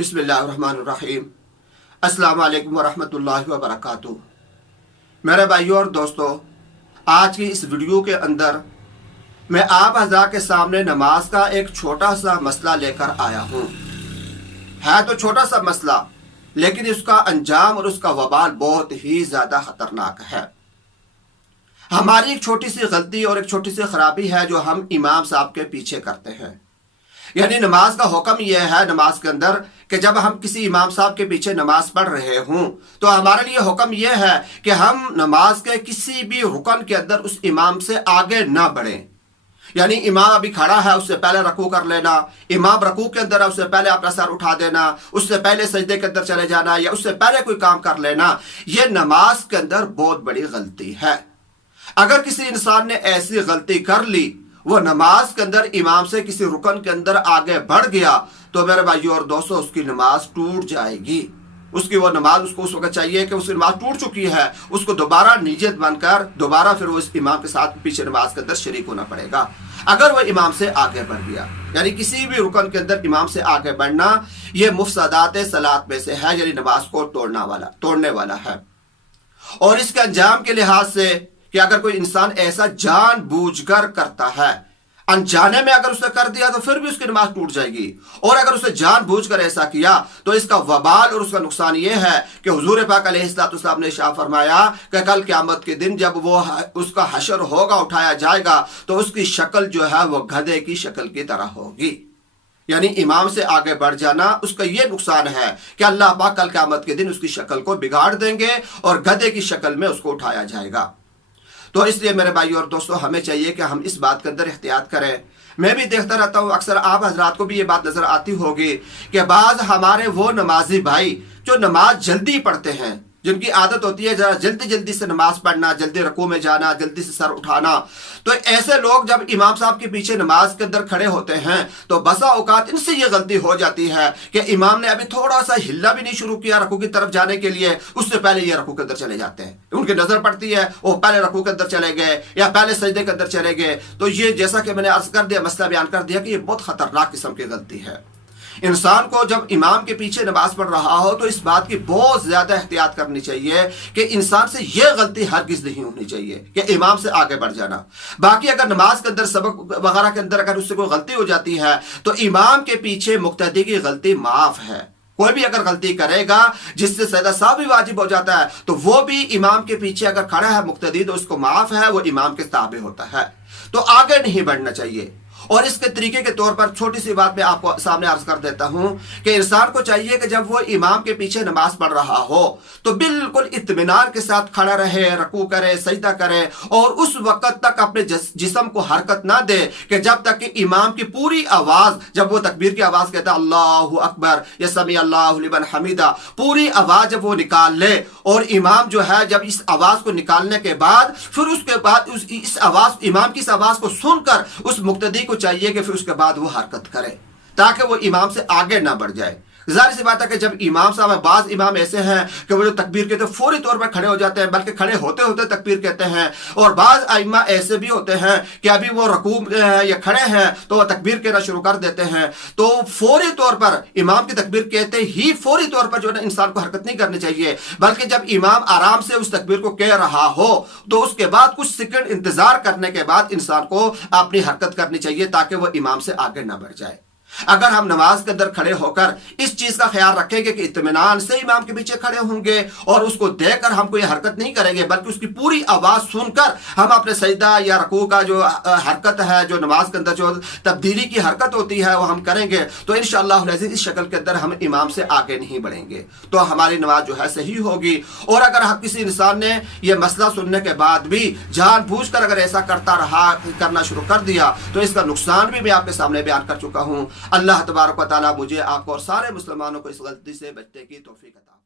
बिस्मिल्लाहिर्रहमानिर्रहीम। अस्सलाम वालेकुम वरहमतुल्लाहि वबरकातुहू। मेरे भाइयों और दोस्तों, आज की इस वीडियो के अंदर मैं आप हज़रात के सामने नमाज का एक छोटा सा मसला लेकर आया हूँ। है तो छोटा सा मसला, लेकिन इसका अंजाम और उसका वबाल बहुत ही ज़्यादा ख़तरनाक है। हमारी एक छोटी सी गलती और एक छोटी सी खराबी है जो हम इमाम साहब के पीछे करते हैं। यानी नमाज का हुक्म यह है नमाज के अंदर कि जब हम किसी इमाम साहब के पीछे नमाज पढ़ रहे हों तो हमारे लिए हुक्म यह है कि हम नमाज के किसी भी रुकन के अंदर उस इमाम से आगे ना बढ़ें। यानी इमाम अभी खड़ा है, उससे पहले रकू कर लेना, इमाम रकू के अंदर है उससे पहले अपना सर उठा देना, उससे पहले सजदे के अंदर चले जाना या उससे पहले कोई काम कर लेना, यह नमाज के अंदर बहुत बड़ी गलती है। अगर किसी इंसान ने ऐसी गलती कर ली, वो नमाज के अंदर इमाम से किसी रुकन के अंदर आगे बढ़ गया, तो मेरे भाइयों और दोस्तों उसकी नमाज टूट जाएगी। उसकी वो नमाज उसको उस वक्त चाहिए कि उसकी नमाज टूट चुकी है, उसको दोबारा नियत बनकर दोबारा फिर वो इस इमाम के साथ पीछे नमाज के अंदर शरीक होना पड़ेगा। अगर वो इमाम से आगे बढ़ गया, यानी किसी भी रुकन के अंदर इमाम से आगे बढ़ना, ये मुफसदात सलात में से है, यानी नमाज को तोड़ने वाला है। और इसके अंजाम के लिहाज से कि अगर कोई इंसान ऐसा जानबूझकर करता है, अनजाने में अगर उसने कर दिया तो फिर भी उसकी नमाज टूट जाएगी। और अगर उसने जानबूझकर ऐसा किया तो इसका वबाल और उसका नुकसान यह है कि हुजूर पाक अलैहिस्सलाम ने इरशाद फरमाया कि कल क़यामत के दिन जब वो उसका हशर होगा, उठाया जाएगा, तो उसकी शक्ल जो है वो गधे की शक्ल की तरह होगी। यानी इमाम से आगे बढ़ जाना, उसका यह नुकसान है कि अल्लाह पाक कल क़यामत के दिन उसकी शक्ल को बिगाड़ देंगे और गधे की शक्ल में उसको उठाया जाएगा। तो इसलिए मेरे भाइयों और दोस्तों, हमें चाहिए कि हम इस बात के अंदर एहतियात करें। मैं भी देखता रहता हूँ, अक्सर आप हजरात को भी ये बात नजर आती होगी कि बाज़ हमारे वो नमाजी भाई जो नमाज जल्दी पढ़ते हैं, जिनकी आदत होती है जरा जल्दी जल्दी से नमाज पढ़ना, जल्दी रकू में जाना, जल्दी से सर उठाना, तो ऐसे लोग जब इमाम साहब के पीछे नमाज के अंदर खड़े होते हैं तो बसा औकात इनसे ये गलती हो जाती है कि इमाम ने अभी थोड़ा सा हिलना भी नहीं शुरू किया रकू की तरफ जाने के लिए, उससे पहले ये रकू के अंदर चले जाते हैं। उनकी नजर पड़ती है वो पहले रकू के अंदर चले गए या पहले सजदे के अंदर चले गए। तो ये जैसा कि मैंने अर्ज कर दिया, मसला बयान कर दिया कि ये बहुत खतरनाक किस्म की गलती है। इंसान को जब इमाम के पीछे नमाज पढ़ रहा हो तो इस बात की बहुत ज्यादा एहतियात करनी चाहिए कि इंसान से यह गलती हरगिज नहीं होनी चाहिए कि इमाम से आगे बढ़ जाना। बाकी अगर नमाज के अंदर सबक वगैरह के अंदर अगर उससे कोई गलती हो जाती है तो इमाम के पीछे मुक्तदी की गलती माफ है। कोई भी अगर गलती करेगा जिससे सजदा साहब भी वाजिब हो जाता है तो वो भी इमाम के पीछे अगर खड़ा है मुक्तदी तो उसको माफ है, वो इमाम के ताबे होता है। तो आगे नहीं बढ़ना चाहिए। और इसके तरीके के तौर पर छोटी सी बात मैं आपको सामने अर्ज कर देता हूं कि इंसान को चाहिए कि जब वो इमाम के पीछे नमाज पढ़ रहा हो तो बिल्कुल इत्मीनान के साथ खड़ा रहे, रकू करे, सजदा करे और उस वक्त तक अपने जिस्म को हरकत ना दे कि जब तक कि इमाम की पूरी आवाज, जब वो तकबीर की आवाज कहता है अल्लाहु अकबर या समी अल्लाहु लिमन हमीदा, पूरी आवाज जब वो निकाल ले और इमाम जो है जब इस आवाज को निकालने के बाद फिर उसके बाद इस आवाज इमाम की इस आवाज को सुनकर उस मुक्तदी को चाहिए कि फिर उसके बाद वो हरकत करे ताकि वो इमाम से आगे ना बढ़ जाए। जाहिर सी बात है कि जब इमाम साहब, बाज इमाम ऐसे हैं कि वो जो तकबीर कहते हैं फौरी तौर पर खड़े हो जाते हैं, बल्कि खड़े होते होते तकबीर कहते हैं। और बाज इमाम ऐसे भी होते हैं कि अभी वो रकू या खड़े हैं तो वो तकबीर कहना शुरू कर देते हैं, तो फौरी तौर पर इमाम की तकबीर कहते ही फौरी तौर पर जो है इंसान को हरकत नहीं करनी चाहिए, बल्कि जब इमाम आराम से उस तकबीर को कह रहा हो तो उसके बाद कुछ सेकंड इंतजार करने के बाद इंसान को अपनी हरकत करनी चाहिए ताकि वो इमाम से आगे ना बढ़ जाए। अगर हम नमाज के अंदर खड़े होकर इस चीज का ख्याल रखेंगे कि इत्मीनान से इमाम के पीछे खड़े होंगे और उसको देखकर हम कोई हरकत नहीं करेंगे, बल्कि उसकी पूरी आवाज सुनकर हम अपने सजदा या रकू का जो हरकत है, जो नमाज के अंदर जो तब्दीली की हरकत होती है वो हम करेंगे, तो इंशाअल्लाह अज़ीज़ इस शक्ल के अंदर हम इमाम से आगे नहीं बढ़ेंगे, तो हमारी नमाज जो है सही होगी। और अगर हम किसी इंसान ने यह मसला सुनने के बाद भी जानबूझकर अगर ऐसा करना शुरू कर दिया तो इसका नुकसान भी मैं आपके सामने बयान कर चुका हूं। अल्लाह तबारक व तआला मुझे, आपको और सारे मुसलमानों को इस गलती से बचने की तौफीक अता